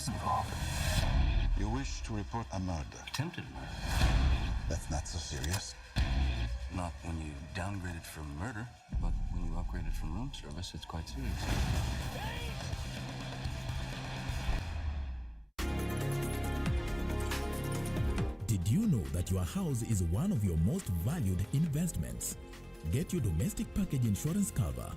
drugs involved. You wish to report a murder? Attempted murder. That's not so serious. Not when you downgrade it from murder, but when you upgrade it from room service, it's quite serious. Did you know that your house is one of your most valued investments? Get your domestic package insurance cover.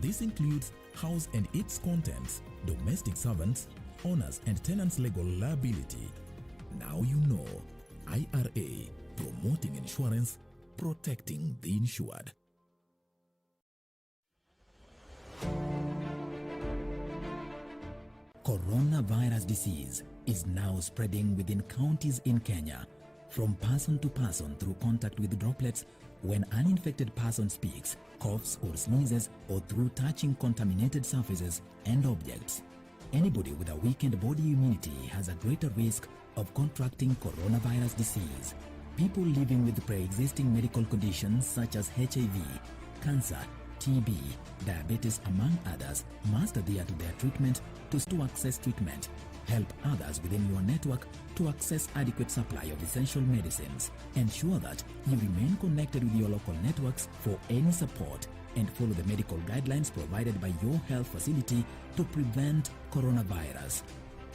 This includes house and its contents, domestic servants, owners and tenants' legal liability. Now you know. IRA, promoting insurance, protecting the insured. Coronavirus disease is now spreading within counties in Kenya, from person to person through contact with droplets when an infected person speaks, coughs or sneezes, or through touching contaminated surfaces and objects. Anybody with a weakened body immunity has a greater risk of contracting coronavirus disease. People living with pre-existing medical conditions such as HIV, cancer, TB, diabetes among others must adhere to their treatment to access treatment. Help others within your network to access adequate supply of essential medicines. Ensure that you remain connected with your local networks for any support and follow the medical guidelines provided by your health facility to prevent coronavirus.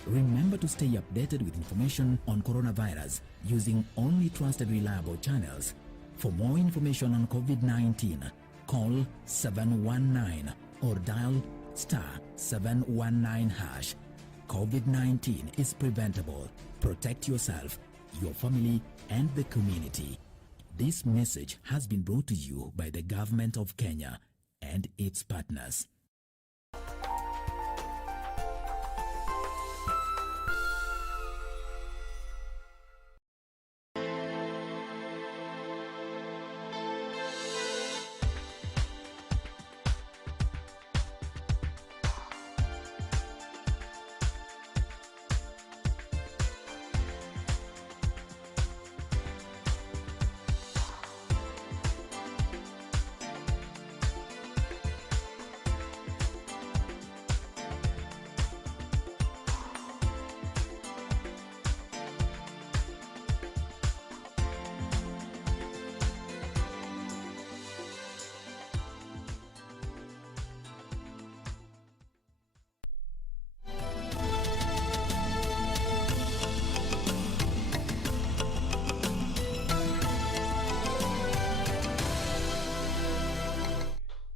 Remember to stay updated with information on coronavirus using only trusted reliable channels. For more information on COVID-19, call 719 or dial *719#. COVID-19 is preventable. Protect yourself, your family, and the community. This message has been brought to you by the Government of Kenya and its partners.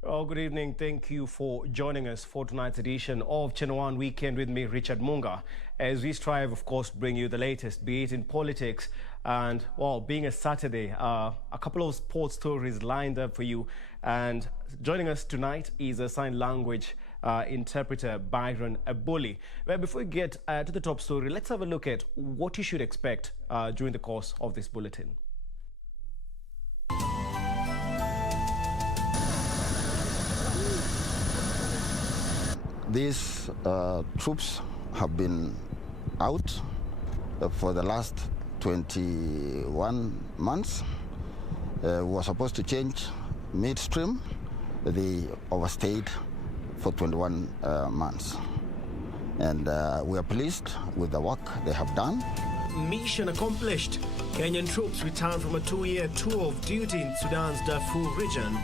Well, good evening. Thank you for joining us for tonight's edition of Channel One Weekend with me, Richard Munga, as we strive, of course, to bring you the latest, be it in politics and, well, being a Saturday, a couple of sports stories lined up for you. And joining us tonight is a sign language interpreter, Byron Abuli. Well, before we get to the top story, let's have a look at what you should expect during the course of this bulletin. These troops have been out for the last 21 months. We were supposed to change midstream. They overstayed for 21 months. And we are pleased with the work they have done. Mission accomplished. Kenyan troops return from a 2-year tour of duty in Sudan's Darfur region.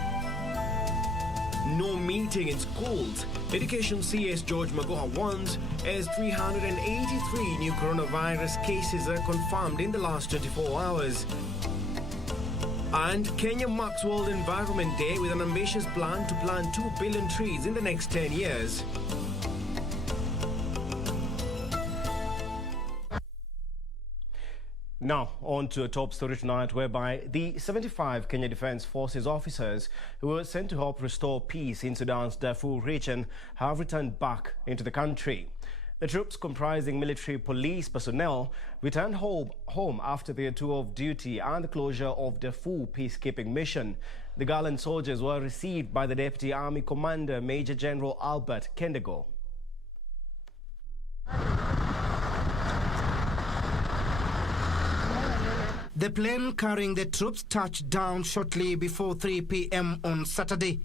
No meeting in schools. Education CS George Magoha warns as 383 new coronavirus cases are confirmed in the last 24 hours. And Kenya marks World Environment Day with an ambitious plan to plant 2 billion trees in the next 10 years. Now, on to a top story tonight, whereby the 75 Kenya Defence Forces officers who were sent to help restore peace in Sudan's Darfur region have returned back into the country. The troops, comprising military police personnel, returned home after their tour of duty and the closure of Darfur peacekeeping mission. The gallant soldiers were received by the Deputy Army Commander, Major General Albert Kendego. The plane carrying the troops touched down shortly before 3 p.m. on Saturday.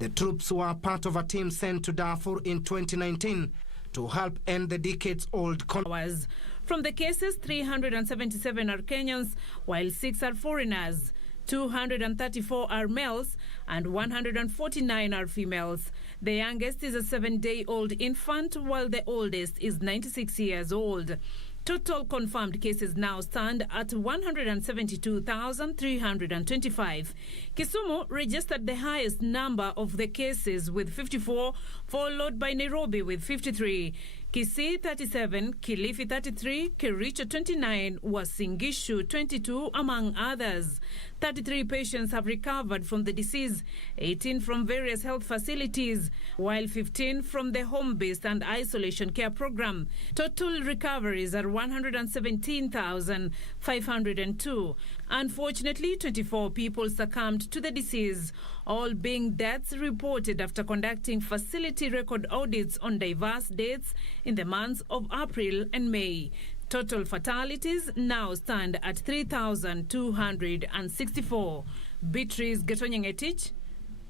The troops were part of a team sent to Darfur in 2019 to help end the decades-old conflict. From the cases, 377 are Kenyans, while 6 are foreigners. 234 are males and 149 are females. The youngest is a 7-day-old infant, while the oldest is 96 years old. Total confirmed cases now stand at 172,325. Kisumu registered the highest number of the cases with 54, followed by Nairobi with 53. Kisii 37, Kilifi 33, Kericho 29, Uasin Gishu 22, among others. 33 patients have recovered from the disease, 18 from various health facilities, while 15 from the home-based and isolation care program. Total recoveries are 117,502. Unfortunately, 24 people succumbed to the disease, all being deaths reported after conducting facility record audits on diverse dates in the months of April and May. Total fatalities now stand at 3,264. Beatrice Getonyang-Etich,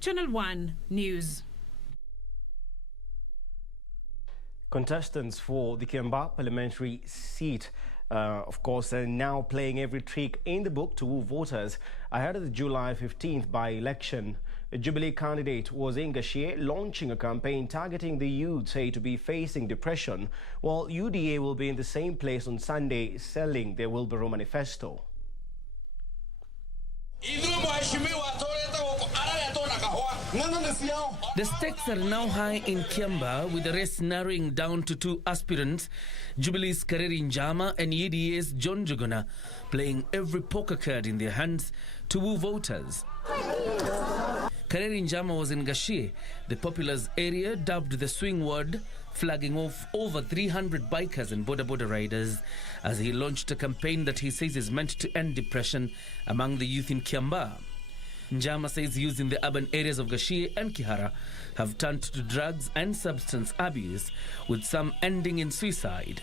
Channel 1 News. Contestants for the KIAMBAA parliamentary seat, of course, are now playing every trick in the book to woo voters ahead of the July 15th by-election. A Jubilee candidate was in Gashie launching a campaign targeting the youth said to be facing depression, while UDA will be in the same place on Sunday selling their Wilbur manifesto. The stakes are now high in KIAMBAA, with the race narrowing down to 2 aspirants, Jubilee's Kareri Njama and UDA's John Juguna, playing every poker card in their hands to woo voters. Kareri Njama was in Gashie, the populous area dubbed the swing ward, flagging off over 300 bikers and border riders as he launched a campaign that he says is meant to end depression among the youth in KIAMBAA. Njama says youth in the urban areas of Gashie and Kihara have turned to drugs and substance abuse, with some ending in suicide.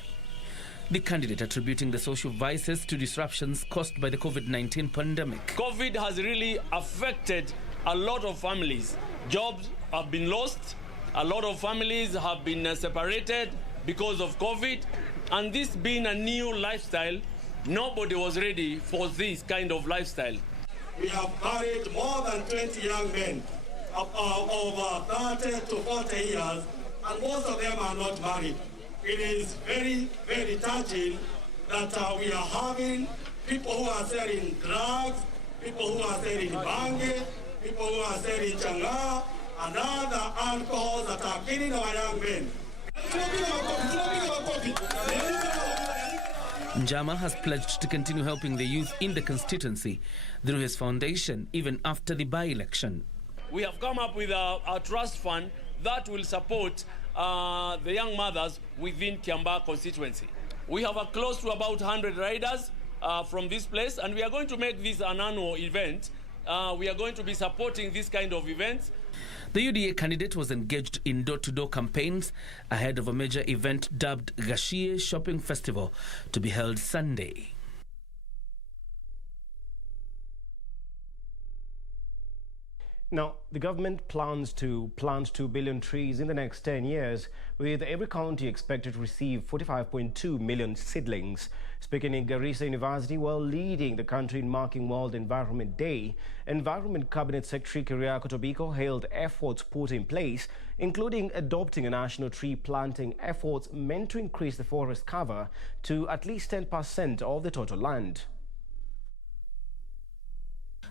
The candidate attributing the social vices to disruptions caused by the COVID-19 pandemic. COVID has really affected a lot of families. Jobs have been lost. A lot of families have been separated because of COVID. And this being a new lifestyle, nobody was ready for this kind of lifestyle. We have married more than 20 young men of over 30 to 40 years, and most of them are not married. It is very, very touching that we are having people who are selling drugs, people who are selling bangi, people who are selling changa, and other alcohols that are killing our young men. Njama has pledged to continue helping the youth in the constituency through his foundation, even after the by-election. We have come up with a trust fund that will support the young mothers within KIAMBAA constituency. We have close to about 100 riders from this place, and we are going to make this an annual event. We are going to be supporting this kind of events. The UDA candidate was engaged in door-to-door campaigns ahead of a major event dubbed Gashie Shopping Festival to be held Sunday. Now, the government plans to plant 2 billion trees in the next 10 years, with every county expected to receive 45.2 million seedlings. Speaking in Garissa University while leading the country in marking World Environment Day, Environment Cabinet Secretary Keriako Tobiko hailed efforts put in place, including adopting a national tree planting efforts meant to increase the forest cover to at least 10% of the total land.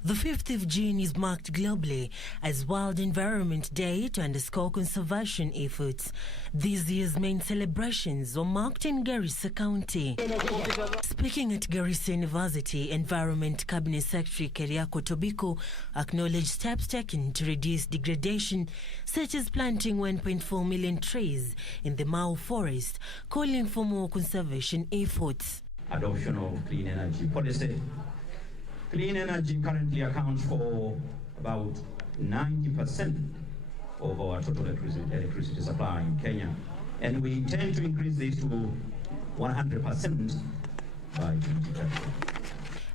The 5th of June is marked globally as World Environment Day to underscore conservation efforts. This year's main celebrations were marked in Garissa County. Speaking at Garissa University, Environment Cabinet Secretary Keriako Tobiko acknowledged steps taken to reduce degradation, such as planting 1.4 million trees in the Mau forest, calling for more conservation efforts. Adoption of clean energy policy. Clean energy currently accounts for about 90% of our total electricity supply in Kenya, and we intend to increase this to 100% by 2030.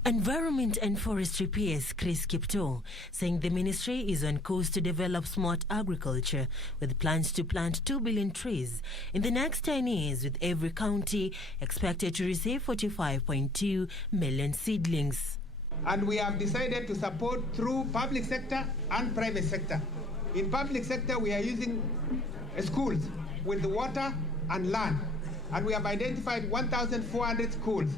Environment and Forestry PS Chris Kipto saying the ministry is on course to develop smart agriculture with plans to plant 2 billion trees in the next 10 years, with every county expected to receive 45.2 million seedlings. And we have decided to support through public sector and private sector. In public sector, we are using schools with the water and land, and we have identified 1,400 schools.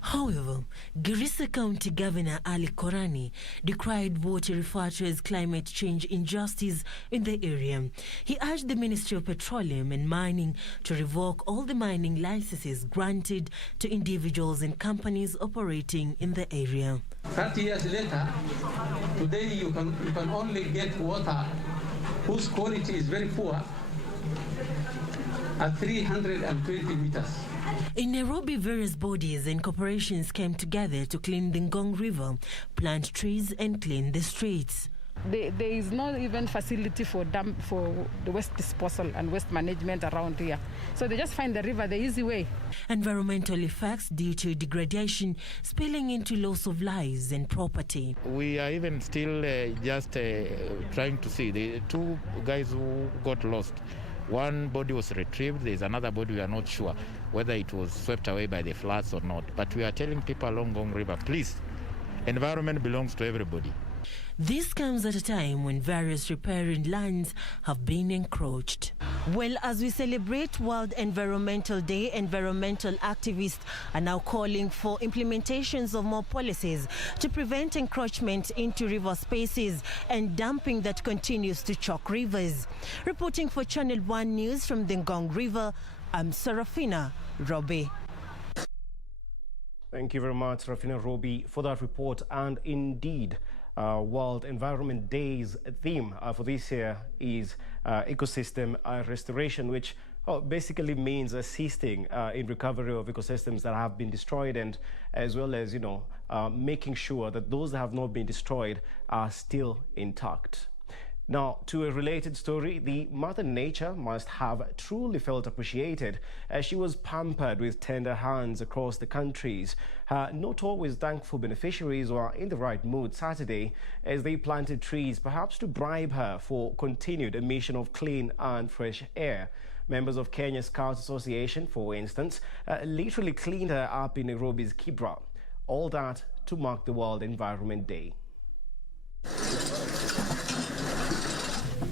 However, Garissa County Governor Ali Korani decried what he referred to as climate change injustice in the area. He urged the Ministry of Petroleum and Mining to revoke all the mining licenses granted to individuals and companies operating in the area. 30 years later, today you can only get water whose quality is very poor at 320 meters. In Nairobi, various bodies and corporations came together to clean the Ngong River, plant trees and clean the streets. There is not even facility for the waste disposal and waste management around here. So they just find the river the easy way. Environmental effects due to degradation spilling into loss of lives and property. We are even still trying to see the two guys who got lost. One body was retrieved. There's another body we are not sure whether it was swept away by the floods or not. But we are telling people along Ngong River, please, environment belongs to everybody. This comes at a time when various riparian lands have been encroached. Well, as we celebrate World Environmental Day, environmental activists are now calling for implementations of more policies to prevent encroachment into river spaces and dumping that continues to choke rivers. Reporting for Channel 1 News from the Ngong River, I'm Serafina Robi. Thank you very much, Serafina Robi, for that report. And indeed, World Environment Day's theme for this year is ecosystem restoration, which basically means assisting in recovery of ecosystems that have been destroyed, and as well as, making sure that those that have not been destroyed are still intact. Now, to a related story, the Mother Nature must have truly felt appreciated as she was pampered with tender hands across the countries. Her not always thankful beneficiaries were in the right mood Saturday as they planted trees, perhaps to bribe her for continued emission of clean and fresh air. Members of Kenya Scouts Association, for instance, literally cleaned her up in Nairobi's Kibra. All that to mark the World Environment Day.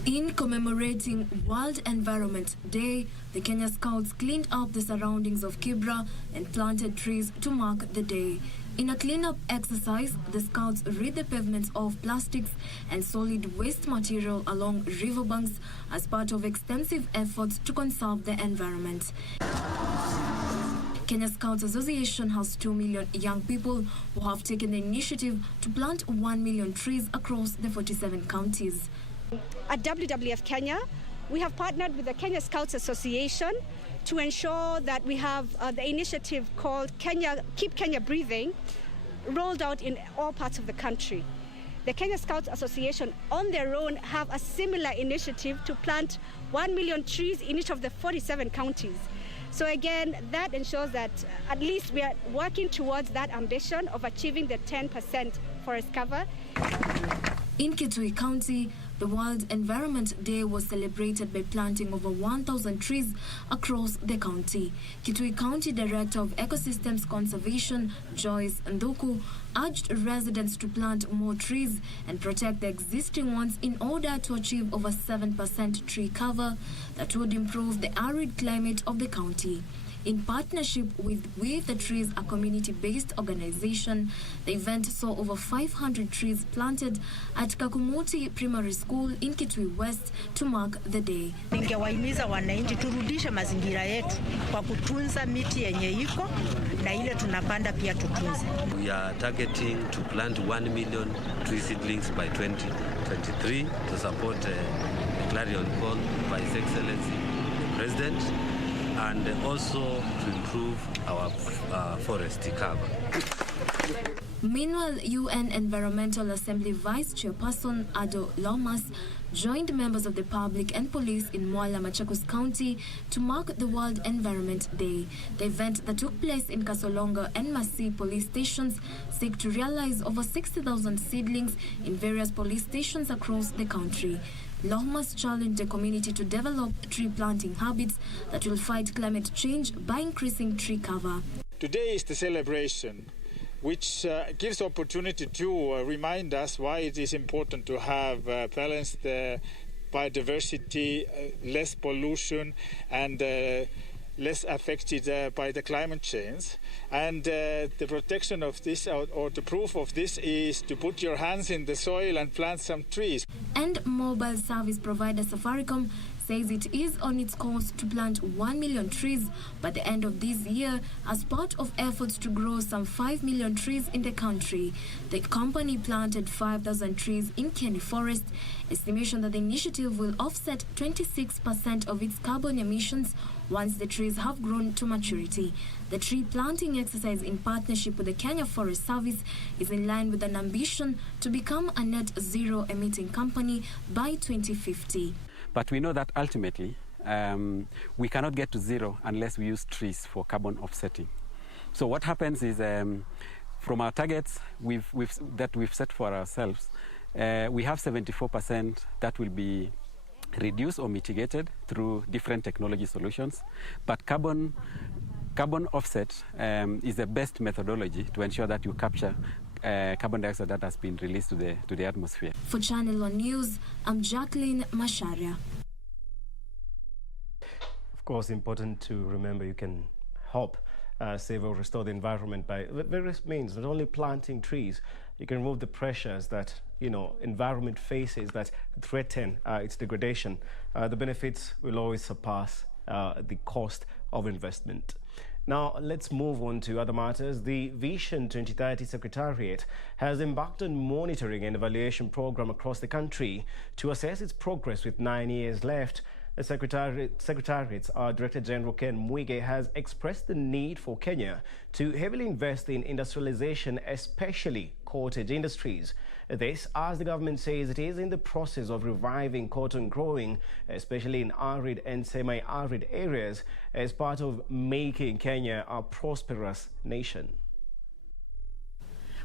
In commemorating World Environment Day, the Kenya Scouts cleaned up the surroundings of Kibra and planted trees to mark the day. In a cleanup exercise, the Scouts rid the pavements of plastics and solid waste material along riverbanks as part of extensive efforts to conserve the environment. Kenya Scouts Association has 2 million young people who have taken the initiative to plant 1 million trees across the 47 counties. At WWF Kenya, we have partnered with the Kenya Scouts Association to ensure that we have the initiative called Keep Kenya Breathing rolled out in all parts of the country. The Kenya Scouts Association on their own have a similar initiative to plant 1 million trees in each of the 47 counties. So again, that ensures that at least we are working towards that ambition of achieving the 10% forest cover. In Kitui County, the World Environment Day was celebrated by planting over 1,000 trees across the county. Kitui County Director of Ecosystems Conservation, Joyce Nduku, urged residents to plant more trees and protect the existing ones in order to achieve over 7% tree cover that would improve the arid climate of the county. In partnership with the Trees, a community-based organization, the event saw over 500 trees planted at Kakumuti Primary School in Kitui West to mark the day. Ningewahimiza wananchi turudishe mazingira yetu kwa kutunza miti yenye iko na ile tunapanda pia tutunze. We are targeting to plant 1 million tree seedlings by 2023 to support the clarion call by His Excellency the President. and also to improve our forest cover. Meanwhile, UN Environmental Assembly Vice Chairperson Ado Lomas joined members of the public and police in Mwala, Machakos County to mark the World Environment Day. The event that took place in Kasolonga and Masi police stations seek to realize over 60,000 seedlings in various police stations across the country. Lomas challenged the community to develop tree planting habits that will fight climate change by increasing tree cover. Today is the celebration, which gives opportunity to remind us why it is important to have balanced biodiversity, less pollution, and less affected by the climate change. And the protection of this, or the proof of this, is to put your hands in the soil and plant some trees. And mobile service provider Safaricom says it is on its course to plant 1 million trees by the end of this year as part of efforts to grow some 5 million trees in the country. The company planted 5,000 trees in Kenny Forest. Estimation that the initiative will offset 26% of its carbon emissions once the trees have grown to maturity. The tree planting exercise in partnership with the Kenya Forest Service is in line with an ambition to become a net zero emitting company by 2050. But we know that ultimately we cannot get to zero unless we use trees for carbon offsetting. So what happens is from our targets that we've set for ourselves, we have 74% that will be reduced or mitigated through different technology solutions. But carbon offset is the best methodology to ensure that you capture carbon dioxide that has been released to the atmosphere. For Channel One News, I'm Jacqueline Masharia. Of course, important to remember you can help save or restore the environment by various means, not only planting trees. You can remove the pressures that environment faces that threaten its degradation. The benefits will always surpass the cost of investment. Now, let's move on to other matters. The Vision 2030 Secretariat has embarked on monitoring and evaluation program across the country to assess its progress with 9 years left. The Secretariat's Director General Ken Mwige has expressed the need for Kenya to heavily invest in industrialization, especially cottage industries. This, as the government says, it is in the process of reviving cotton growing, especially in arid and semi-arid areas, as part of making Kenya a prosperous nation.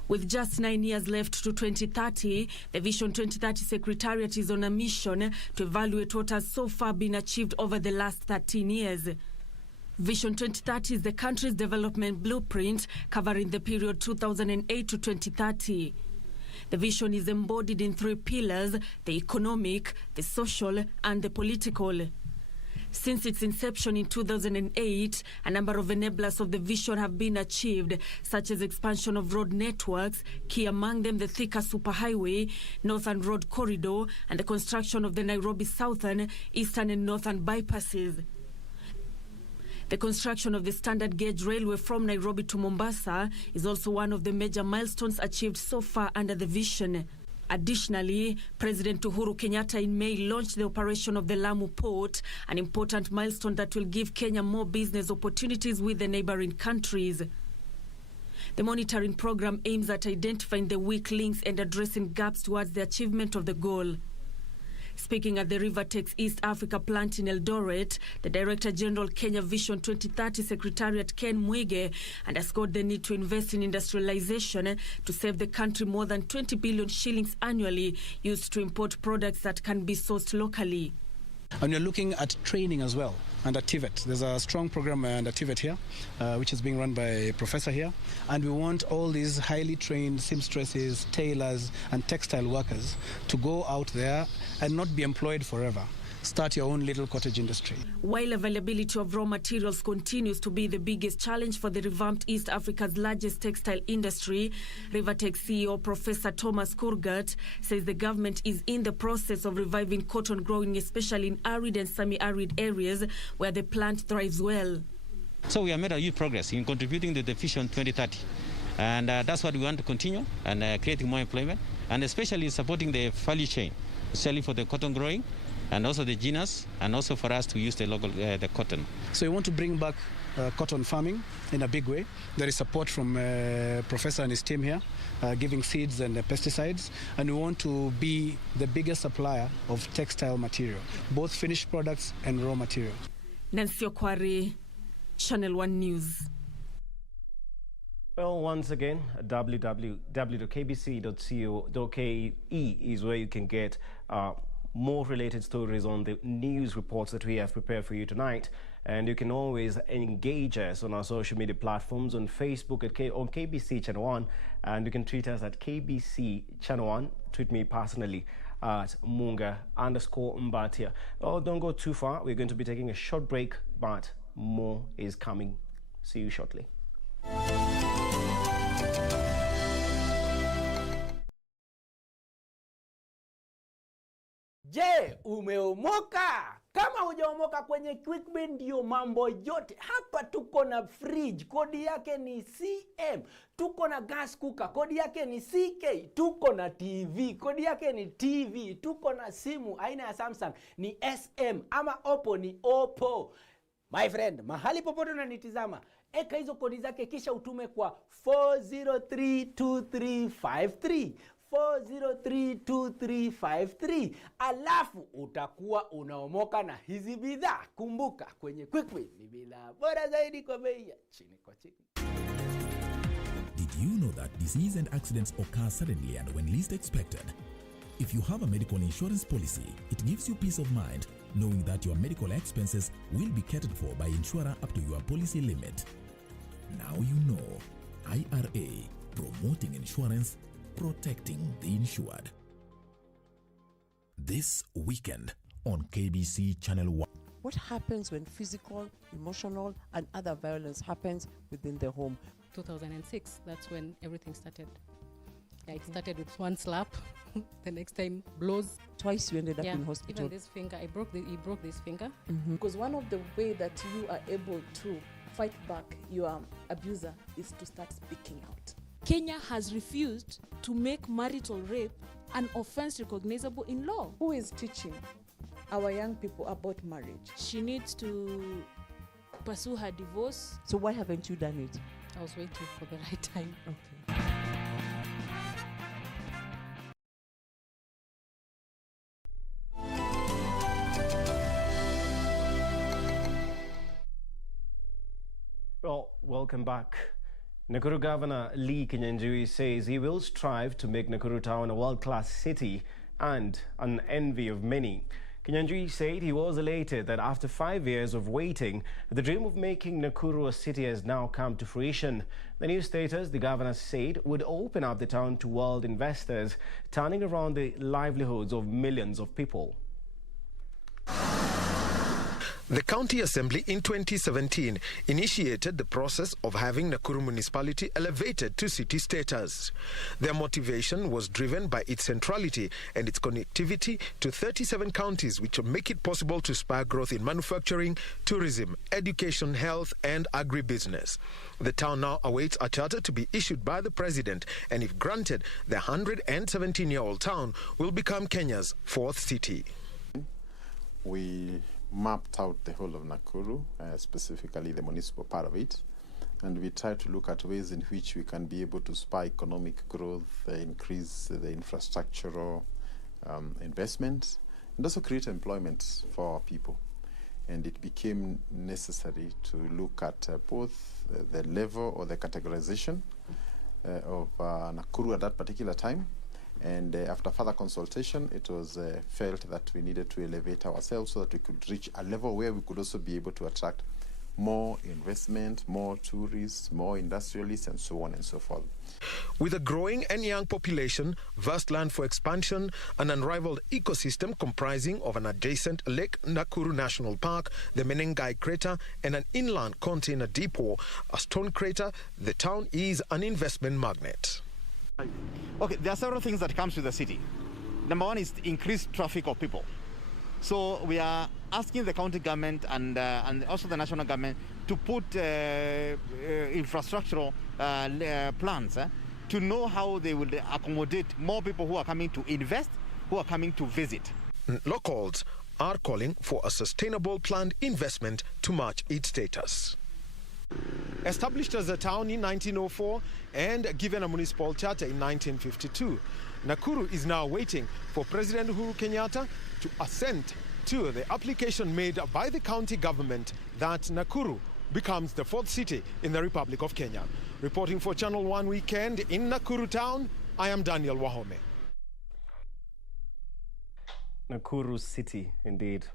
With just 9 years left to 2030, the Vision 2030 Secretariat is on a mission to evaluate what has so far been achieved over the last 13 years. Vision 2030 is the country's development blueprint covering the period 2008 to 2030. The vision is embodied in 3 pillars: the economic, the social, and the political. Since its inception in 2008, a number of enablers of the vision have been achieved, such as expansion of road networks, key among them the Thika Superhighway, Northern Road Corridor, and the construction of the Nairobi Southern, Eastern and Northern bypasses. The construction of the standard gauge railway from Nairobi to Mombasa is also one of the major milestones achieved so far under the vision. Additionally, President Uhuru Kenyatta in May launched the operation of the Lamu Port, an important milestone that will give Kenya more business opportunities with the neighboring countries. The monitoring program aims at identifying the weak links and addressing gaps towards the achievement of the goal. Speaking at the Rivertex East Africa plant in Eldoret, the Director General Kenya Vision 2030 Secretariat Ken Mwige underscored the need to invest in industrialization to save the country more than 20 billion shillings annually used to import products that can be sourced locally. And we're looking at training as well under TVET. There's a strong program under TVET here, which is being run by a professor here. And we want all these highly trained seamstresses, tailors, and textile workers to go out there and not be employed forever. Start your own little cottage industry. While availability of raw materials continues to be the biggest challenge for the revamped East Africa's largest textile industry, Rivertex CEO Professor Thomas Kurgat says the government is in the process of reviving cotton growing, especially in arid and semi-arid areas where the plant thrives well. So we have made a huge progress in contributing to the Vision 2030. And that's what we want to continue, and creating more employment, and especially supporting the value chain, especially for the cotton growing, and also the genus, and also for us to use the local the cotton. So we want to bring back cotton farming in a big way. There is support from Professor and his team here, giving seeds and pesticides, and we want to be the biggest supplier of textile material, both finished products and raw material. Nancy Okwari, Channel 1 News. Well, once again, www.kbc.co.ke is where you can get more related stories on the news reports that we have prepared for you tonight. And you can always engage us on our social media platforms, on Facebook on KBC Channel 1, and you can tweet us at KBC Channel 1. Tweet me personally at Munga_Mbatia. Oh, don't go too far. We're going to be taking a short break, but more is coming. See you shortly. Je, umeomoka? Kama hujaomoka kwenye QuickBin ndio mambo yote. Hapa tuko na fridge, kodi yake ni CM. Tuko na gas cooker, kodi yake ni CK. Tuko na TV, kodi yake ni TV. Tuko na simu aina ya Samsung ni SM, ama Oppo ni Oppo. My friend, mahali popote unanitizama, eka hizo kodi zake kisha utume kwa 4032353. 4032353, alafu utakuwa unaomoka na hizi bidhaa. Kumbuka, kwenye QuickBin ni bidhaa bora zaidi kwa bei ya chini kwa chini. Did you know that disease and accidents occur suddenly and when least expected? If you have a medical insurance policy, it gives you peace of mind knowing that your medical expenses will be catered for by insurer up to your policy limit. Now you know. IRA, promoting insurance, protecting the insured. This weekend on KBC Channel 1. What happens when physical, emotional, and other violence happens within the home? 2006, that's when everything started. Yeah, it started with one slap, the next time blows. Twice you ended up in hospital. Even this finger, he broke this finger. Because one of the way that you are able to fight back your abuser is to start speaking out. Kenya has refused to make marital rape an offense recognizable in law. Who is teaching our young people about marriage? She needs to pursue her divorce. So why haven't you done it? I was waiting for the right time. Okay. Well, welcome back. Nakuru Governor Lee Kinyanjui says he will strive to make Nakuru town a world-class city and an envy of many. Kinyanjui said he was elated that after 5 years of waiting, the dream of making Nakuru a city has now come to fruition. The new status, the governor said, would open up the town to world investors, turning around the livelihoods of millions of people. The County Assembly in 2017 initiated the process of having Nakuru municipality elevated to city status. Their motivation was driven by its centrality and its connectivity to 37 counties, which will make it possible to spur growth in manufacturing, tourism, education, health and agribusiness. The town now awaits a charter to be issued by the president, and if granted, the 117-year-old town will become Kenya's fourth city. We mapped out the whole of Nakuru, specifically the municipal part of it, and we tried to look at ways in which we can be able to spur economic growth, increase the infrastructural investment, and also create employment for our people. And it became necessary to look at both the level or the categorization of Nakuru at that particular time. And after further consultation, it was felt that we needed to elevate ourselves so that we could reach a level where we could also be able to attract more investment, more tourists, more industrialists, and so on and so forth. With a growing and young population, vast land for expansion, an unrivaled ecosystem comprising of an adjacent Lake Nakuru National Park, the Menengai Crater, and an inland container depot, a stone crater, the town is an investment magnet. Okay, there are several things that comes with the city. Number one is increased traffic of people. So we are asking the county government and also the national government to put infrastructural plans to know how they will accommodate more people who are coming to invest, who are coming to visit. Locals are calling for a sustainable planned investment to match its status. Established as a town in 1904 and given a municipal charter in 1952, Nakuru is now waiting for President Uhuru Kenyatta to assent to the application made by the county government that Nakuru becomes the 4th city in the Republic of Kenya. Reporting for Channel 1 Weekend in Nakuru town, I am Daniel Wahome. Nakuru city, indeed.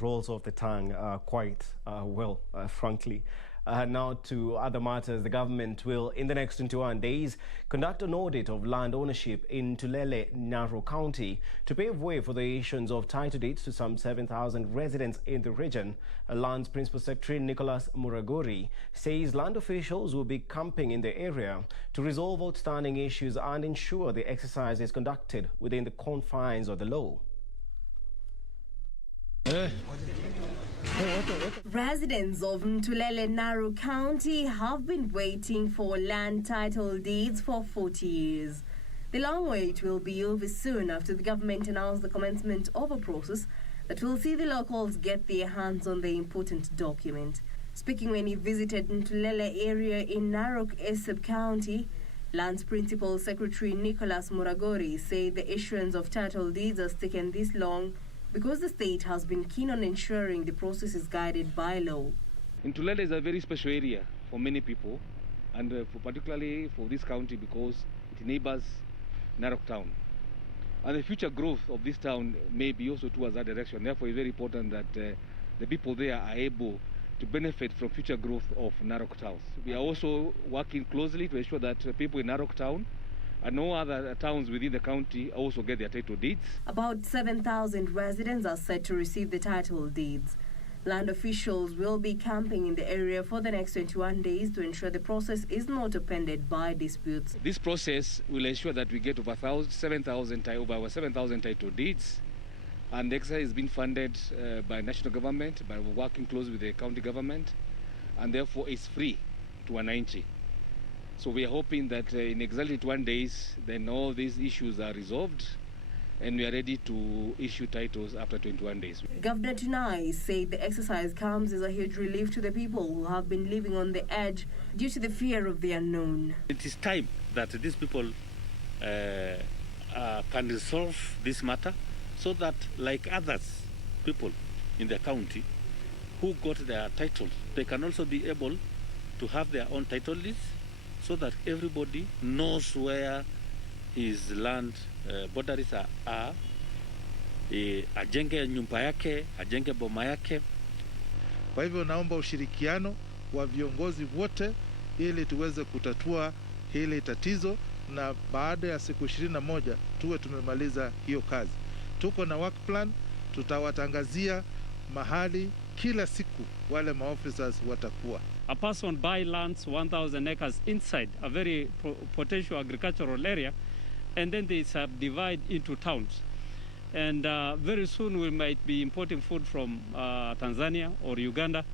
Rolls off the tongue quite well, frankly. Now to other matters. The government will, in the next 21 days, conduct an audit of land ownership in Tulele, NAROK County to pave way for the issuance of title deeds to some 7,000 residents in the region. Land's Principal Secretary Nicholas Muragori says land officials will be camping in the area to resolve outstanding issues and ensure the exercise is conducted within the confines of the law. Residents of Ntulele, NAROK County have been waiting for land title deeds for 40 years. The long wait will be over soon after the government announced the commencement of a process that will see the locals get their hands on the important document. Speaking when he visited Ntulele area in NAROK sub-county, Land's Principal Secretary Nicholas Muragori said the issuance of title deeds has taken this long because the state has been keen on ensuring the process is guided by law. Ntulele is a very special area for many people, and particularly for this county because it neighbors NAROK town. And the future growth of this town may be also towards that direction. Therefore, it's very important that the people there are able to benefit from future growth of NAROK towns. We are also working closely to ensure that people in NAROK town and no other towns within the county also get their title deeds. About 7,000 residents are set to receive the title deeds. Land officials will be camping in the area for the next 21 days to ensure the process is not appended by disputes. This process will ensure that we get over 7,000 title deeds, and the exercise is being funded by national government, by working closely with the county government, and therefore it's free to wananchi. So we are hoping that in exactly 21 days, then all these issues are resolved and we are ready to issue titles after 21 days. Governor Tunai said the exercise comes as a huge relief to the people who have been living on the edge due to the fear of the unknown. It is time that these people can resolve this matter so that, like others, people in the county who got their titles, they can also be able to have their own title deeds, so that everybody knows where his land boundaries are, ajenge nyumba yake, ajenge boma yake. Kwa hivyo naomba ushirikiano wa viongozi wote ili tuweze kutatua hili tatizo, na baada ya siku 21 tuwe tumemaliza hiyo kazi. Tuko na work plan, tutawatangazia mahali kila siku wale maofficers watakuwa. A person buy lands 1,000 acres inside a very potential agricultural area, and then they subdivide into towns. And very soon we might be importing food from Tanzania or Uganda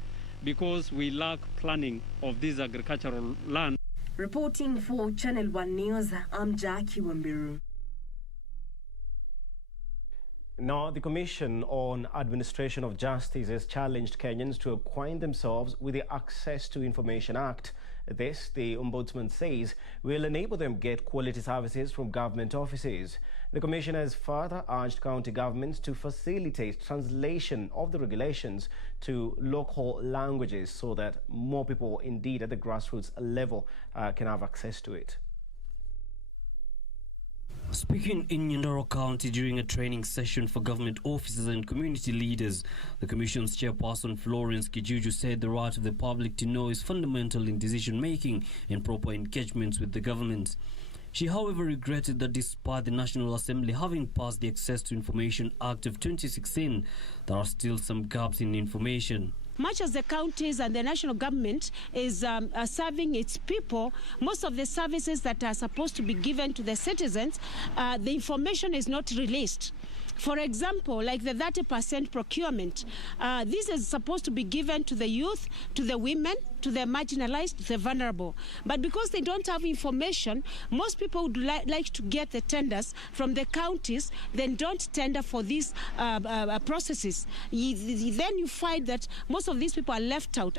because we lack planning of this agricultural land. Reporting for Channel 1 News, I'm Jackie Wambiru. Now, the Commission on Administration of Justice has challenged Kenyans to acquaint themselves with the Access to Information Act. This, the Ombudsman says, will enable them get quality services from government offices. The Commission has further urged county governments to facilitate translation of the regulations to local languages so that more people, indeed at the grassroots level, can have access to it. Speaking in NAROK County during a training session for government officers and community leaders, the Commission's chairperson Florence Kijuju said the right of the public to know is fundamental in decision-making and proper engagements with the government. She, however, regretted that despite the National Assembly having passed the Access to Information Act of 2016, there are still some gaps in information. Much as the counties and the national government is serving its people, most of the services that are supposed to be given to the citizens, the information is not released. For example, like the 30% procurement, this is supposed to be given to the youth, to the women, to the marginalized, to the vulnerable. But because they don't have information, most people would like to get the tenders from the counties, then don't tender for these processes. Then you find that most of these people are left out.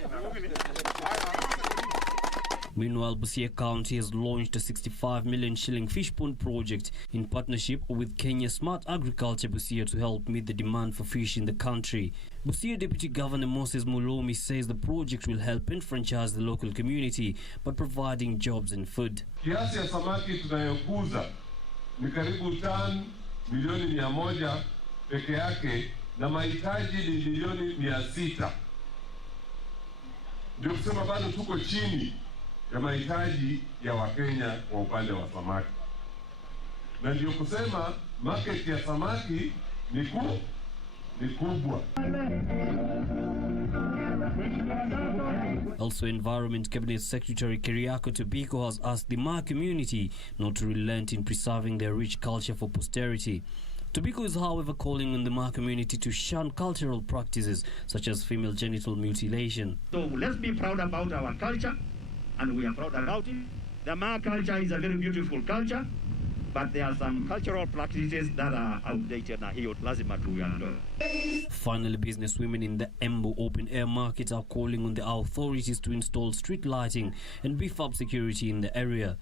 Meanwhile, Busia County has launched a 65 million shilling fish pond project in partnership with Kenya Smart Agriculture Busia to help meet the demand for fish in the country. Busia Deputy Governor Moses Mulomi says the project will help enfranchise the local community by providing jobs and food. Kiasi ya samaki tunayokuza ni karibu tani milioni 100 peke yake na mahitaji ni milioni 600. Ndio kusema bado tuko chini ya mahitaji ya Wakenya kwa upande wa samaki. Na ndio kusema market ya samaki ni kubwa. Also, Environment Cabinet Secretary Keriako Tobiko has asked the Maa community not to relent in preserving their rich culture for posterity. Tobiko is, however, calling on the Maa community to shun cultural practices such as female genital mutilation. So let's be proud about our culture, and we are proud about it. The Maa culture is a very beautiful culture, but there are some cultural practices that are outdated na hiyo lazima tuyaondoe. Finally, businesswomen in the Embu open air market are calling on the authorities to install street lighting and beef up security in the area.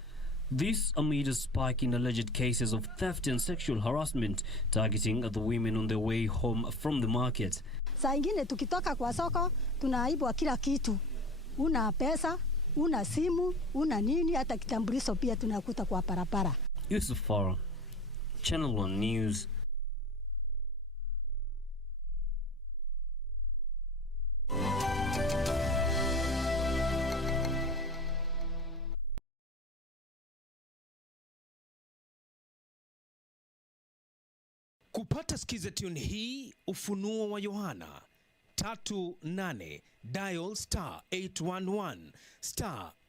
This amid a spike in alleged cases of theft and sexual harassment targeting the women on their way home from the market. Saa ingine tukitoka kwa soko tunaibwa kila kitu. Una pesa, una simu, una nini, hata kitambulisho pia tunakuta kwa parapara. Yusuf Farah, Channel 1 News. Kupata skiza tune hii, Ufunuo wa Yohana 38 dial *811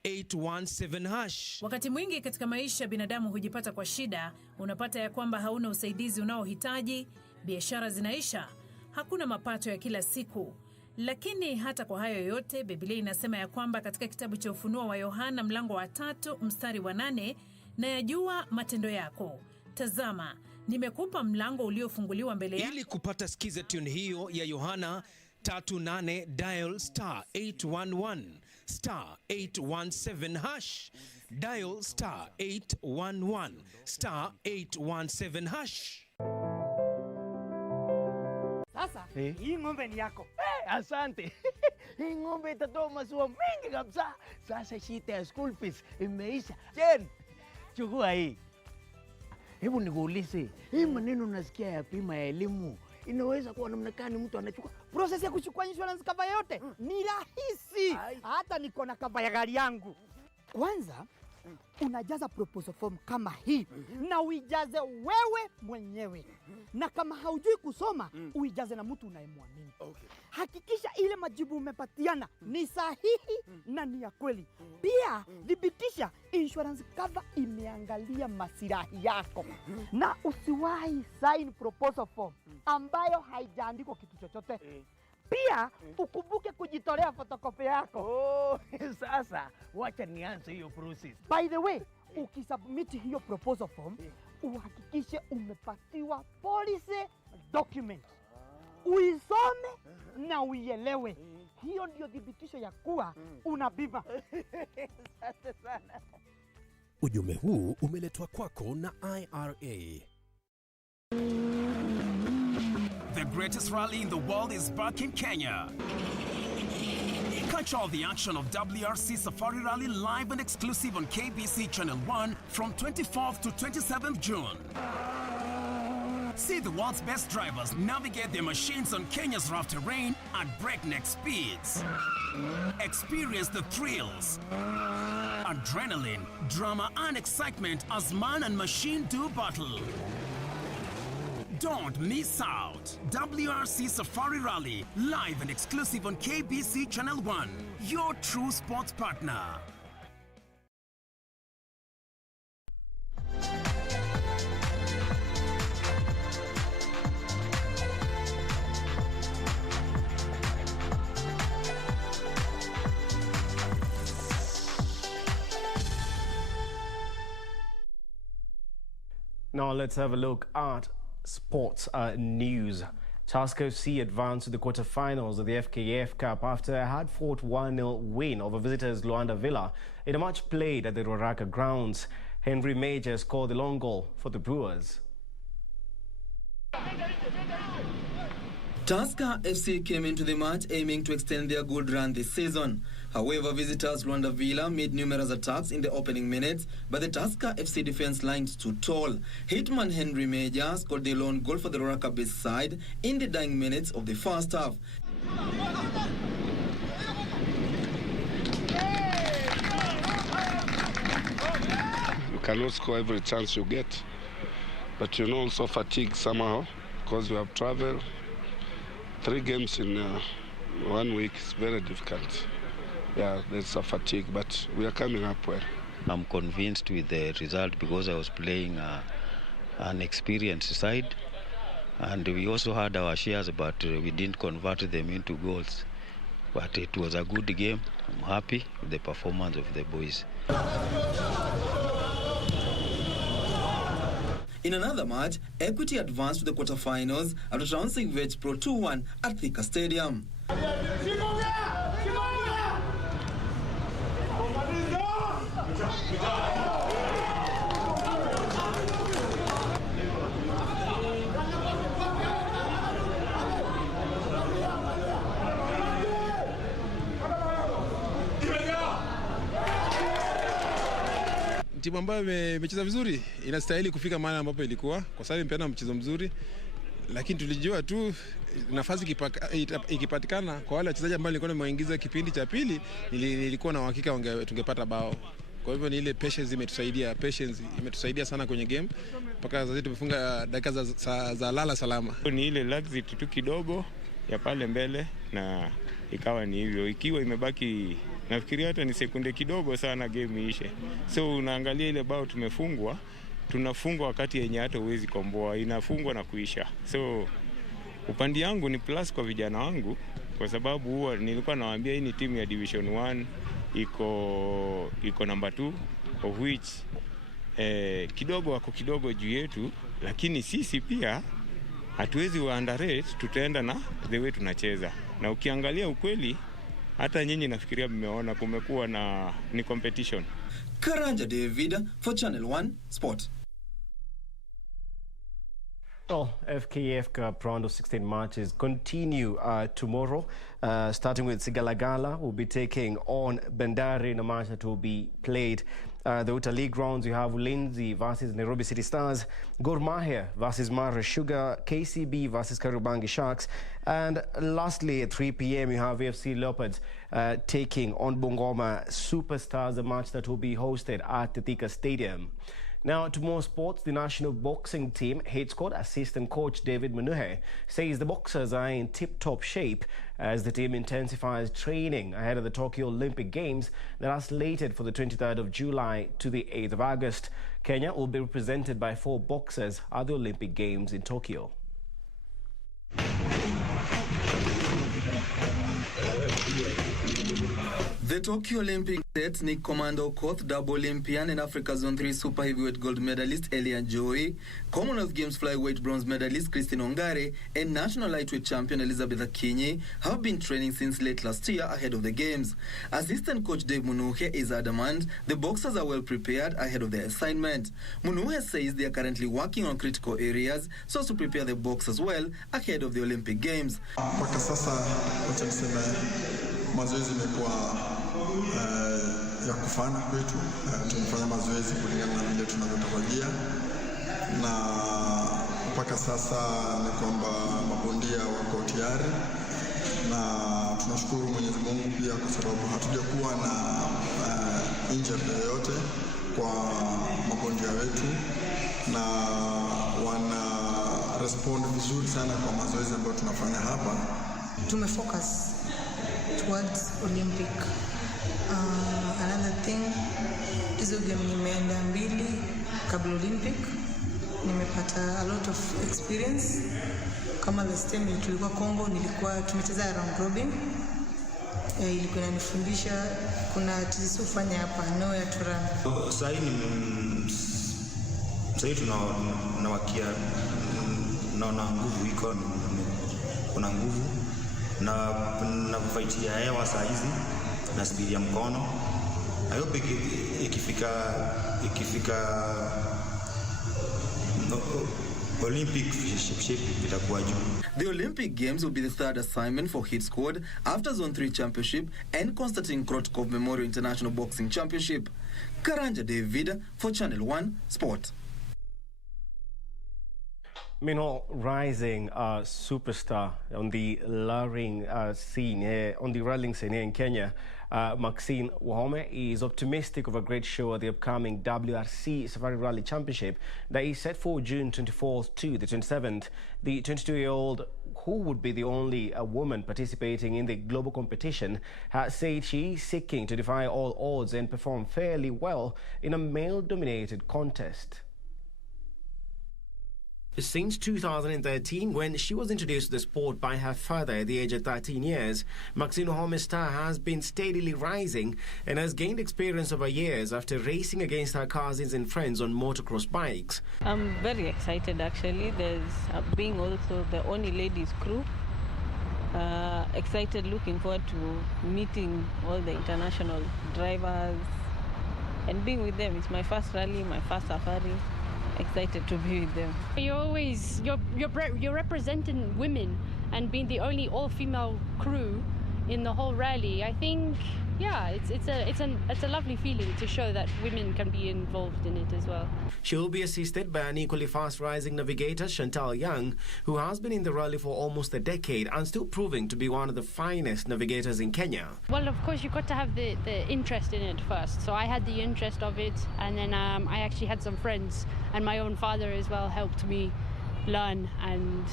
*817 hash. Wakati mwingi katika maisha binadamu hujipata kwa shida, unapata ya kwamba hauna usaidizi unaohitaji, biashara zinaisha, hakuna mapato ya kila siku. Lakini hata kwa hayo yote, Biblia inasema ya kwamba katika kitabu cha Ufunuo wa Yohana mlango wa 3 mstari wa 8, na yajua matendo yako. Tazama, nimekupa mlango uliofunguliwa mbele yako. Ili kupata skiza tune hiyo ya Yohana 38 dial *811 *817 hash, dial *811 *817 hash. Sasa hii ng'ombe ni yako. Asante. Hii ng'ombe itatoa maziwa mengi kabisa. Sasa shida ya school fees imeisha. Jen, chukua hii. Hebu nikuulize, hii maneno nasikia ya bima ya elimu inaweza kuwa namna gani mtu anachukua? Process ya kuchukua insurance cover yote ni rahisi. Hata niko na cover ya gari yangu. Kwanza unajaza proposal form kama hii na uijaze wewe mwenyewe. Na kama haujui kusoma, uijaze na mtu unayemwamini. Hakikisha ile majibu umepatiana ni sahihi na ni ya kweli. Pia thibitisha insurance cover imeangalia masilahi yako. Na usiwahi sign proposal form ambayo haijaandikwa kitu chochote. Pia ukumbuke kujitolea photocopy yako. Sasa wacha nianze hiyo process. By the way, ukisubmit hiyo proposal form, uhakikishe umepatiwa policy document. Uisome na uielewe. Hiyo ndio thibitisho ya kuwa una bima. Asante sana. Ujumbe huu umeletwa kwako na IRA. The greatest rally in the world is back in Kenya. Catch all the action of WRC Safari Rally live and exclusive on KBC Channel 1 from 24th to 27th June. See the world's best drivers navigate their machines on Kenya's rough terrain at breakneck speeds. Experience the thrills, adrenaline, drama and excitement as man and machine do battle. Don't miss out. WRC Safari Rally, live and exclusive on KBC Channel 1, your true sports partner. Now let's have a look at sports news. Tusker FC advanced to the quarterfinals of the FKF Cup after a hard-fought 1-0 win over visitors Luanda Villa in a match played at the Ruaraka grounds. Henry Major scored the long goal for the Brewers. Tusker FC came into the match aiming to extend their good run this season. However, visitors Luanda Villa made numerous attacks in the opening minutes, but the Tusker FC defense line stood tall. Hitman Henry Major scored the lone goal for the Ruaraka-based side in the dying minutes of the first half. You cannot score every chance you get, but you know also fatigue somehow because you have traveled. 3 games in 1 week is very difficult. Yeah, there's a fatigue, but we are coming up well. I'm convinced with the result because I was playing an experienced side, and we also had our shares, but we didn't convert them into goals. But it was a good game. I'm happy with the performance of the boys. In another match, Equity advanced to the quarterfinals after trouncing Veg Pro 2-1 at Thika Stadium. Timu ambayo imecheza vizuri inastahili kufika mahali ambapo ilikuwa, kwa sababu imepeana mchezo mzuri, lakini tulijua tu nafasi ikipatikana kwa wale wachezaji ambao nilikuwa nimeingiza kipindi cha pili, nilikuwa na uhakika tungepata bao. Kwa hivyo ni ile patience imetusaidia sana kwenye game mpaka sasa tumefunga dakika za lala salama. Ni ile laxity tu kidogo ya pale mbele na ikawa ni hivyo. Ikiwa imebaki nafikiria hata ni sekunde kidogo sana game iishe. So unaangalia ile bao tunafungwa wakati yenye hata uwezi komboa, inafungwa na kuisha. So upande yangu ni plus kwa vijana wangu, kwa sababu huwa nilikuwa nawaambia hii ni timu ya Division 1 iko number 2 of which kidogo juu yetu, lakini sisi pia hatuwezi underrate, tutaenda na the way tunacheza. Na ukiangalia ukweli hata nyinyi nafikiria mmeona kumekuwa ni competition. Karanja David for Channel 1 Sport. Well, FKF Cup round of 16 matches continue tomorrow, starting with Sigalagala will be taking on Bandari in a match that will be played. The Uta League rounds, you have Ulinzi versus Nairobi City Stars, Gor Mahia versus Mara Sugar, KCB versus Kariobangi Sharks, and lastly at 3 p.m. you have AFC Leopards taking on Bungoma Superstars, a match that will be hosted at the Thika Stadium. Now, to more sports, the national boxing team head squad assistant coach David Munuhe says the boxers are in tip-top shape as the team intensifies training ahead of the Tokyo Olympic Games that are slated for the 23rd of July to the 8th of August. Kenya will be represented by 4 boxers at the Olympic Games in Tokyo. The Tokyo Olympic sets Nick Commando Koth, double Olympian and Africa Zone 3 super heavyweight gold medalist Elia Joy, Commonwealth Games flyweight bronze medalist Christine Ongare, and national lightweight champion Elizabeth Akinyi have been training since late last year ahead of the Games. Assistant coach Dave Munuhe is adamant the boxers are well prepared ahead of their assignment. Munuhe says they are currently working on critical areas so as to prepare the boxers well ahead of the Olympic Games. Mazoezi imekuwa ya kufana kwetu. Tumefanya mazoezi kulingana na vile tunavyotarajia, na mpaka sasa ni kwamba mabondia wako tayari, na tunashukuru Mwenyezi Mungu pia kwa sababu hatujakuwa na injury yoyote kwa mabondia wetu, na wana respond vizuri sana kwa mazoezi ambayo tunafanya hapa. Tumefocus towards Olympic. Another thing, hizo game nimeenda 2 kabla Olympic, nimepata a lot of experience. Kama last time tulikuwa Congo, tumecheza round robin, ilikuwa inanifundisha kuna tusifanye hapa no ya turana. Sasa Sasa tunawakia naona nguvu iko, kuna nguvu na kufaitia hewa saa hizi na speed ya mkono. I hope ikifika Olympic shape itakuwa juu. The Olympic Games will be the third assignment for Hit Squad after Zone 3 Championship and Konstantin Krotkov Memorial International Boxing Championship. Karanja David for Channel 1 Sport. Meanwhile, rising superstar on the rallying scene here, in Kenya, Maxine Wahome is optimistic of a great show at the upcoming WRC Safari Rally Championship that is set for June 24th to the 27th. The 22-year-old, who would be the only woman participating in the global competition, has said she is seeking to defy all odds and perform fairly well in a male-dominated contest. Since 2013, when she was introduced to the sport by her father at the age of 13 years, Maxine Wahome's star has been steadily rising and has gained experience over years after racing against her cousins and friends on motocross bikes. I'm very excited actually. There's being also the only ladies crew. Excited, looking forward to meeting all the international drivers and being with them. It's my first rally, my first safari. Excited to be with them. You're representing women and being the only all-female crew in the whole rally. I think, yeah, it's a lovely feeling to show that women can be involved in it as well. She will be assisted by an equally fast-rising navigator, Chantal Young, who has been in the rally for almost a decade and still proving to be one of the finest navigators in Kenya. Well, of course, you've got to have the interest in it first. So I had the interest of it, and then I actually had some friends, and my own father as well helped me learn, and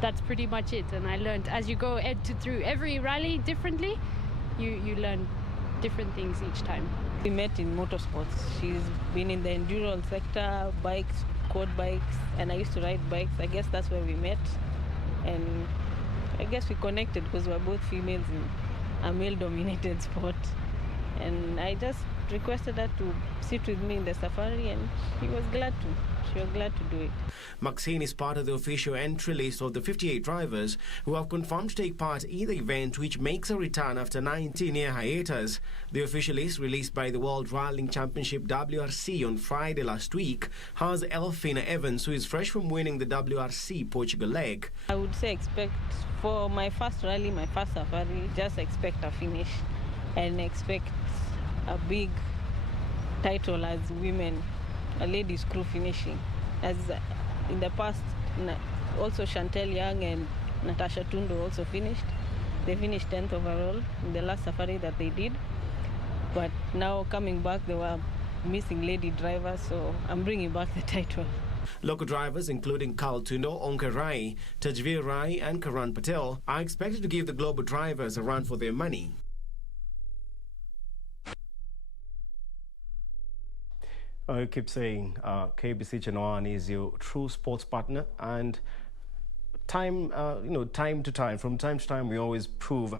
that's pretty much it. And I learned as you go through every rally differently, you learn different things each time. We met in motorsports. She's been in the endurance sector, bikes, quad bikes, and I used to ride bikes. I guess that's where we met. And I guess we connected because we're both females in a male-dominated sport. And I just requested her to sit with me in the safari, and she was glad to do it. Maxine is part of the official entry list of the 58 drivers who have confirmed to take part in the event, which makes a return after 19-year hiatus. The official list, released by the World Rallying Championship WRC on Friday last week, has Elfina Evans, who is fresh from winning the WRC Portugal leg. I would say expect for my first rally, my first safari, just expect a finish and expect a big title as women, a ladies crew finishing. As in the past, also Chantal Young and Natasha Tundo also finished. They finished 10th overall in the last safari that they did. But now coming back, they were missing lady drivers, so I'm bringing back the title. Local drivers, including Carl Tundo, Onka Rai, Tajveer Rai and Karan Patel, are expected to give the global drivers a run for their money. I keep saying KBC Channel 1 is your true sports partner, and from time to time, we always prove,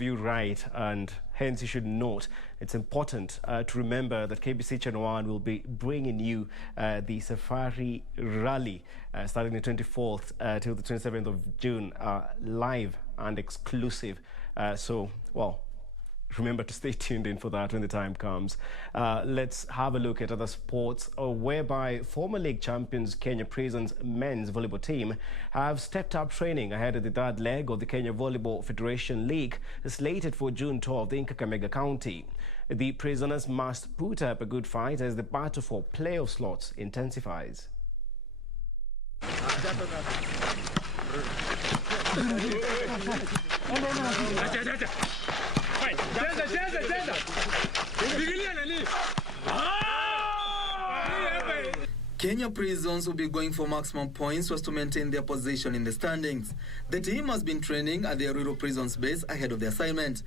you right, and hence you should note it's important to remember that KBC Channel 1 will be bringing you the Safari Rally starting the 24th till the 27th of June, live and exclusive. Remember to stay tuned in for that when the time comes. Let's have a look at other sports, whereby former league champions Kenya Prisons men's volleyball team have stepped up training ahead of the third leg of the Kenya Volleyball Federation League, slated for June 12th in Kakamega County. The Prisoners must put up a good fight as the battle for playoff slots intensifies. Kenya Prisons will be going for maximum points so as to maintain their position in the standings. The team has been training at the Rural Prisons base ahead of the assignment.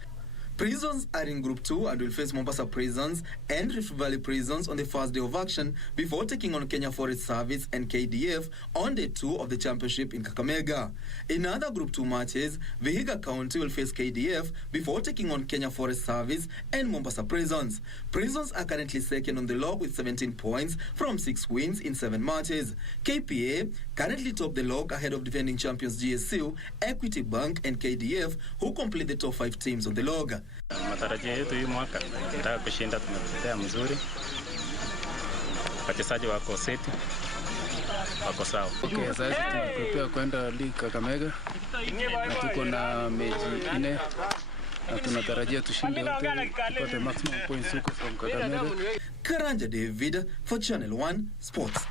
Prisons are in Group 2 and will face Mombasa Prisons and Rift Valley Prisons on the first day of action before taking on Kenya Forest Service and KDF on day 2 of the championship in Kakamega. In other Group 2 matches, Vihiga County will face KDF before taking on Kenya Forest Service and Mombasa Prisons. Prisons are currently second on the log with 17 points from 6 wins in 7 matches. KPA currently top the log ahead of defending champions GSU, Equity Bank and KDF, who complete the top 5 teams on the log. Matarajio yetu hii mwaka nataka kushinda, tumetetea mzuri, wachezaji wako seti, wako sawa. Okay, sasa tunaprepare kwenda League Kakamega na tuko na mechi 4 na tunatarajia tushinde wote tupate maximum points huko from Kakamega. Karanja David for Channel 1 Sports.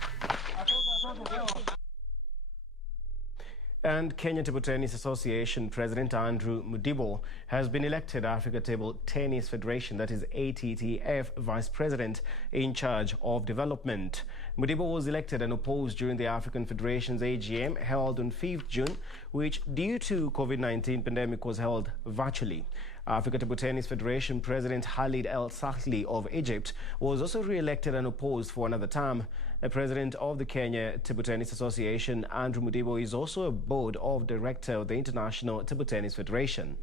And Kenya Table Tennis Association President Andrew Mudibo has been elected Africa Table Tennis Federation, that is ATTF, Vice President in charge of development. Mudibo was elected and opposed during the African Federation's AGM held on 5th June, which due to COVID-19 pandemic was held virtually. Africa Table Tennis Federation President Khalid El Sahli of Egypt was also re-elected and opposed for another term. The president of the Kenya Table Tennis Association, Andrew Mudibo, is also a board of director of the International Table Tennis Federation.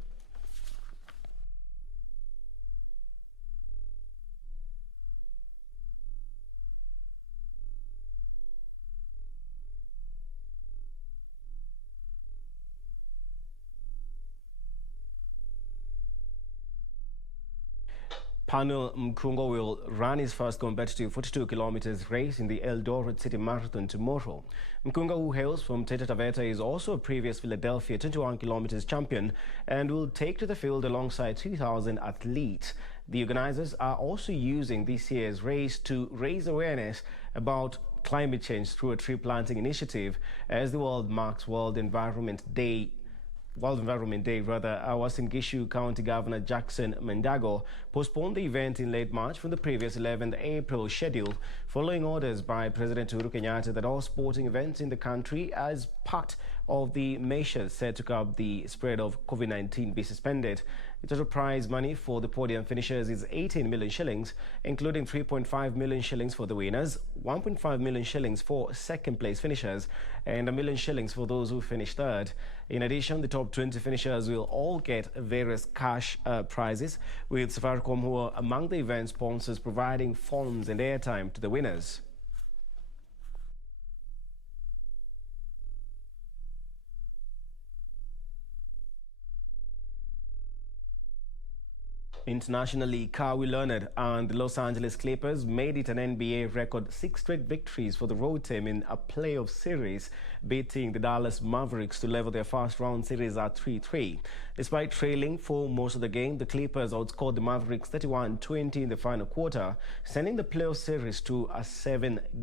Panel Munga will run his first competitive 42 kilometers race in the Eldoret City Marathon tomorrow. Munga, who hails from Taita Taveta, is also a previous Philadelphia 21 kilometers champion and will take to the field alongside 2,000 athletes. The organizers are also using this year's race to raise awareness about climate change through a tree planting initiative as the world marks World Environment Day, Uasin Gishu County Governor Jackson Mandago postponed the event in late March from the previous 11th April schedule, following orders by President Uhuru Kenyatta that all sporting events in the country, as part of the measures set to curb the spread of COVID-19, be suspended. The total prize money for the podium finishers is 18 million shillings, including 3.5 million shillings for the winners, 1.5 million shillings for second place finishers, and 1 million shillings for those who finished third. In addition, the top 20 finishers will all get various cash prizes, with Safaricom, who are among the event sponsors, providing phones and airtime to the winners. Internationally, Kawhi Leonard and the Los Angeles Clippers made it an NBA record 6 straight victories for the road team in a playoff series, beating the Dallas Mavericks to level their first-round series at 3-3. Despite trailing for most of the game, the Clippers outscored the Mavericks 31-20 in the final quarter, sending the playoff series to a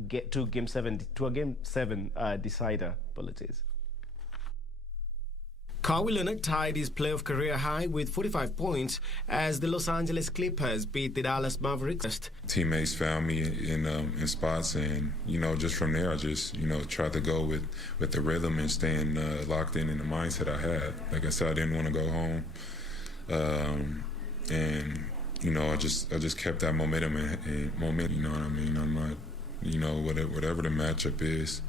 game 7 decider. Apologies. Kawhi Leonard tied his playoff career high with 45 points as the Los Angeles Clippers beat the Dallas Mavericks. Teammates found me in spots, and just from there I just tried to go with the rhythm and staying locked in the mindset I had. Like I said, I didn't want to go home, and I just kept that momentum and moment. You know what I mean? I'm not, whatever the matchup is.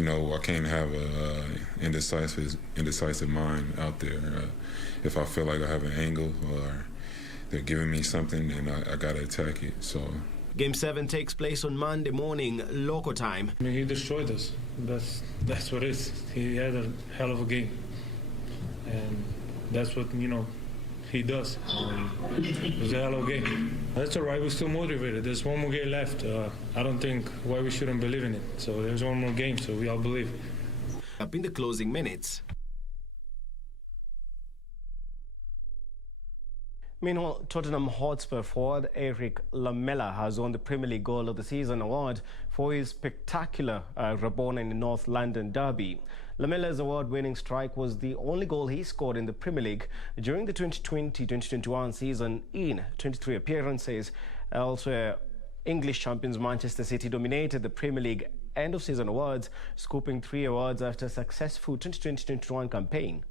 I can't have a indecisive mind out there. If I feel like I have an angle or they're giving me something, then I gotta attack it. So, Game 7 takes place on Monday morning, local time. I mean, he destroyed us. That's what it is. He had a hell of a game, and that's what he does. It was a hell of a game. That's all right. We're still motivated. There's one more game left. I don't think why we shouldn't believe in it. So there's one more game, so we all believe. Up in the closing minutes. Meanwhile, Tottenham Hotspur forward Eric Lamela has won the Premier League Goal of the Season award for his spectacular Rabona in the North London derby. Lamela's award-winning strike was the only goal he scored in the Premier League during the 2020-2021 season in 23 appearances. Elsewhere, English champions Manchester City dominated the Premier League end-of-season awards, scooping 3 awards after a successful 2020-2021 campaign.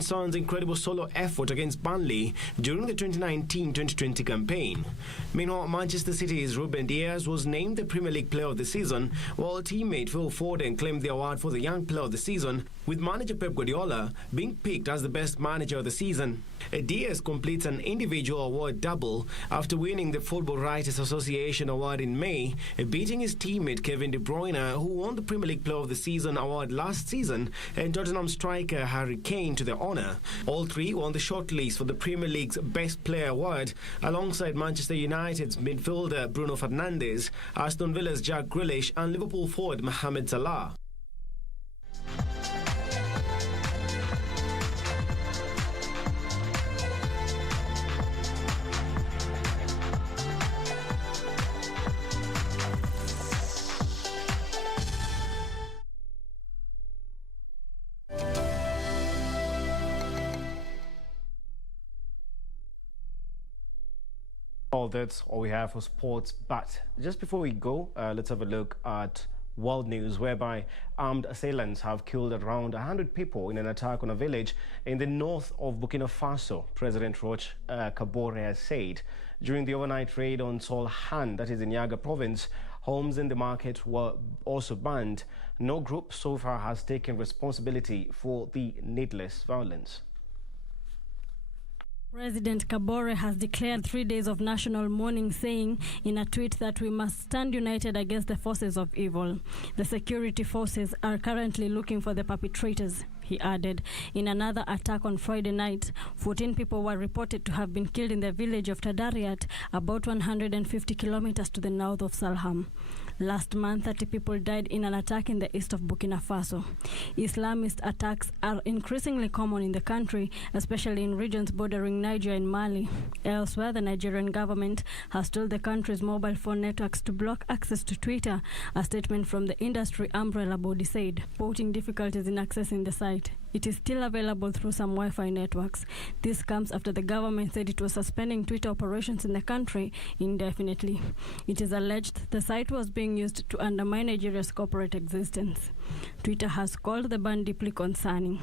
Son's incredible solo effort against Burnley during the 2019-2020 campaign. Meanwhile, Manchester City's Ruben Dias was named the Premier League Player of the Season, while teammate Phil Foden claimed the award for the Young Player of the Season, with manager Pep Guardiola being picked as the best manager of the season. Dias completes an individual award double after winning the Football Writers Association award in May, beating his teammate Kevin De Bruyne, who won the Premier League Player of the Season award last season, and Tottenham striker Harry Kane to the honour. All three were on the shortlist for the Premier League's Best Player award, alongside Manchester United's midfielder Bruno Fernandes, Aston Villa's Jack Grealish, and Liverpool forward Mohamed Salah. Well, that's all we have for sports. But just before we go, let's have a look at world news, whereby armed assailants have killed around 100 people in an attack on a village in the north of Burkina Faso, President Roch Kabore has said. During the overnight raid on Solhan, that is in Yaga province, homes in the market were also burned. No group so far has taken responsibility for the needless violence. President Kabore has declared 3 days of national mourning, saying in a tweet that we must stand united against the forces of evil. The security forces are currently looking for the perpetrators, he added. In another attack on Friday night, 14 people were reported to have been killed in the village of Tadariat, about 150 kilometers to the north of Salham. Last month, 30 people died in an attack in the east of Burkina Faso. Islamist attacks are increasingly common in the country, especially in regions bordering Niger and Mali. Elsewhere, the Nigerian government has told the country's mobile phone networks to block access to Twitter, a statement from the industry umbrella body said, reporting difficulties in accessing the site. It is still available through some Wi-Fi networks. This comes after the government said it was suspending Twitter operations in the country indefinitely. It is alleged the site was being used to undermine Nigeria's corporate existence. Twitter has called the ban deeply concerning.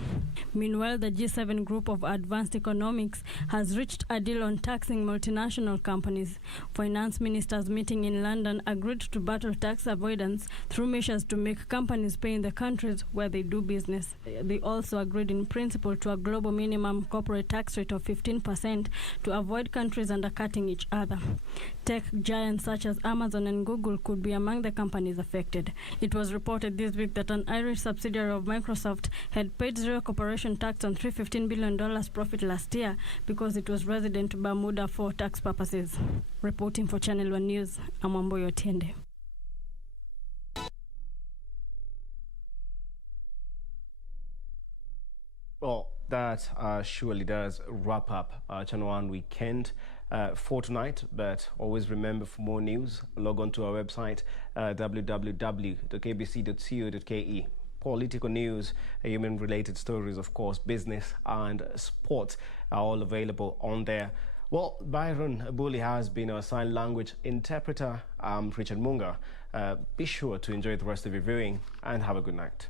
Meanwhile, the G7 group of advanced economics has reached a deal on taxing multinational companies. Finance ministers meeting in London agreed to battle tax avoidance through measures to make companies pay in the countries where they do business. They also agreed in principle to a global minimum corporate tax rate of 15% to avoid countries undercutting each other. Tech giants such as Amazon and Google could be among the companies affected. It was reported this week that an Irish subsidiary of Microsoft had paid zero corporation tax on $315 billion profit last year because it was resident to Bermuda for tax purposes. Reporting for Channel 1 News, I'm Amboyo Tiende. Well, that surely does wrap up Channel 1 Weekend for tonight. But always remember, for more news, log on to our website, www.kbc.co.ke. Political news, human-related stories, of course, business and sports are all available on there. Well, Byron Abuli has been our sign language interpreter. I'm Richard Munga. Be sure to enjoy the rest of your viewing and have a good night.